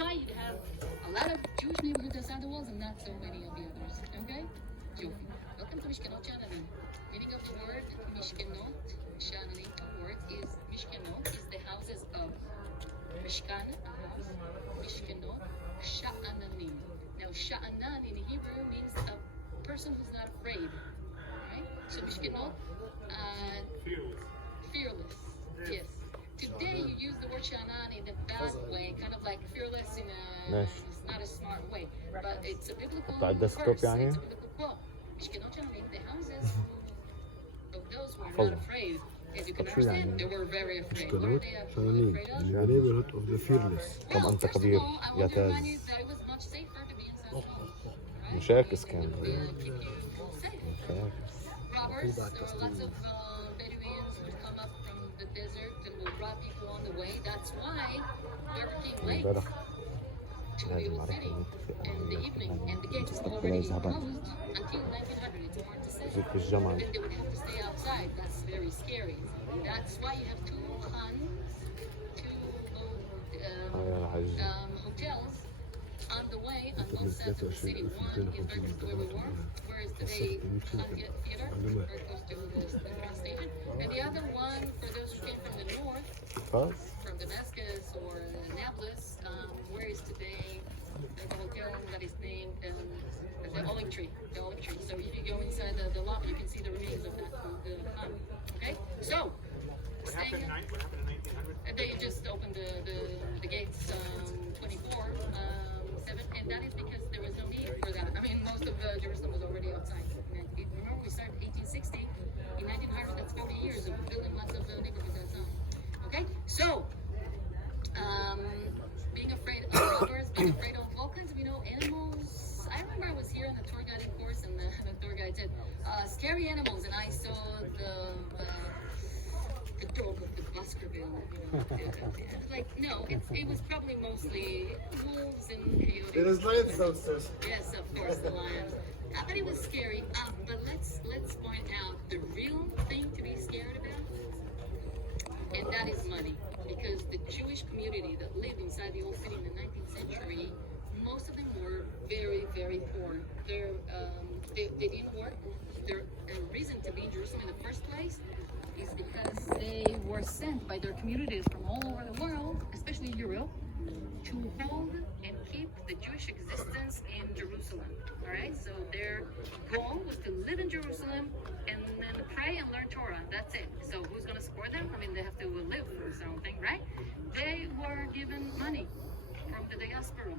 why you have a lot of Jewish neighborhoods outside the walls and not so many of the others. Okay? Jofi. Welcome to Mishkenot Sha'ananim. Meaning of the word Mishkenot Sha'ananim, the word is Mishkenot, is the houses of Mishkan, a house. Mishkenot Sha'ananim. Now, Sha'anan in Hebrew means a person who's not afraid. Right? So Mishkenot, fearless. Yes. Today you use the word Sha'anan in a bad way, kind of like fearless in a it's not a smart way. But it's a biblical verse, it's a biblical quote. Mishkenot Sha'ananim, the houses of those who are not afraid. As you can understand, they were very afraid. What are they afraid of? The neighborhood of the fearless. Well, first of all, I want to remind you that it was much safer to be inside the house. Right? مشاكس كان Keep you safe. Robbers, there were lots of Bedouins who would come up from the desert and would rob people on the way. That's why Burger King Lake to the old city in the evening, and the gates were already closed until 1900. It's hard to say. Then they would have to stay outside. That's very scary. That's why you have two hotels on the way on both sides of the city. One is very close to where we were, whereas today Theater, very close to the train station. And the other one, for those who came from the north, from Damascus or Annapolis, where is today the hotel that is named the Olive Tree. The Olive Tree. So if you go inside the lobby, you can see the remains of that the khan. Okay? So what happened in 1900? they just opened the gates 24/7, and that is because there was no need for that. I mean, most of Jerusalem was already outside. Remember, we started 1860. In 1900, that's 40 years of building lots of neighborhoods outside. Okay, so being afraid of robbers, being afraid of all kinds of animals. I remember I was here on the tour guiding course, and the tour guide said scary animals, and I saw the dog of the Baskerville. Like, no, it was probably mostly wolves and coyotes. There is lions downstairs. Yes, of course, the lions. But it was scary. But let's point out the real thing to be scared about, and that is money. Because the Jewish community that lived inside the old city in the 19th century, most of them were very, very poor. They didn't work. Their reason to be in Jerusalem in the first place is because they were sent by their communities from all over the world, especially Europe, to hold and keep the Jewish existence in Jerusalem. All right, so their goal was to live in Jerusalem and then pray and learn Torah. That's it. So who's going to support them? I mean, they have to live for something, right? They were given money from the diaspora.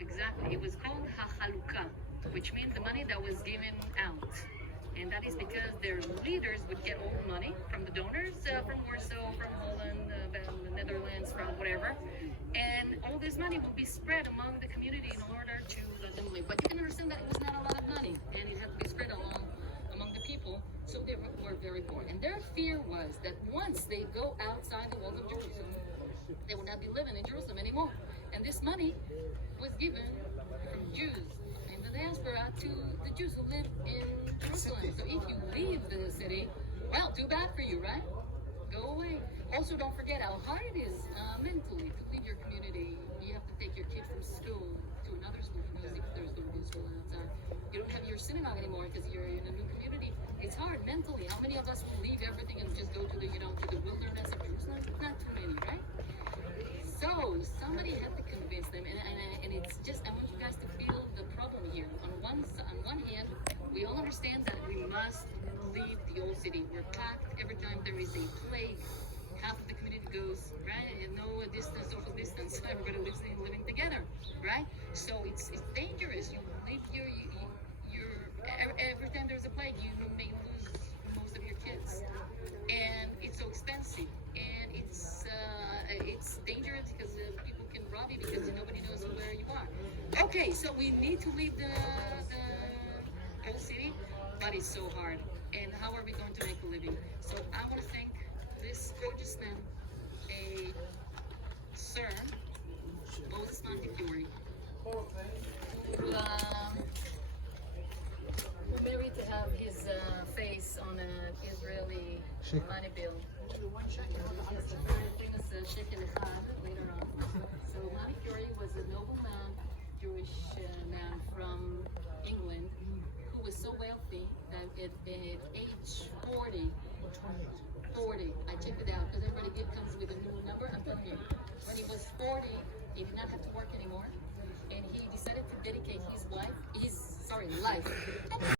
Exactly. It was called ha-chaluka, which means the money that was given out. And that is because their leaders would get all the money from the donors, from Warsaw, from Holland, the Netherlands, from whatever. And all this money would be spread among the community in order to let them live. But you can understand that it was not a lot of money, and it had to be spread among the people, so they were very poor. And their fear was that once they go outside the walls of Jerusalem, they would not be living in Jerusalem anymore. And this money was given from Jews in the diaspora to the Jews who live in Jerusalem. So if you leave the city, well, too bad for you, right? Go away. Also, don't forget how hard it is mentally to leave your community. You have to take your kid from school to another school because if there's going to be a school outside, you don't have your synagogue anymore because you're in a new community. It's hard mentally. How many of us will leave everything and just go to the to the wilderness of Jerusalem? Not too many, right? So somebody had to convince them, and it's just I want you guys to feel the problem here. On one hand, we all understand that we must leave the old city. We're packed every time there is a plague. Half of the community goes, right? And no distance, social distance. Everybody lives living together, right? So it's dangerous. You leave your every time there's a plague, you may lose most of your kids, and it's so expensive, and it's dangerous because people can rob you because nobody knows where you are. Okay, so we need to leave the old city, but it's so hard. And how are we going to make a living? So I want to thank this gorgeous man, a Sir Moses Montefiore, who married to have his face on an Israeli money bill. He's a very famous shekel echad later on. So Montefiore was a nobleman, Jewish man from England, who was so wealthy that at age 40, I checked it out because everybody comes with a new number. I'm telling you, when he was 40, he did not have to work anymore, and he decided to dedicate his life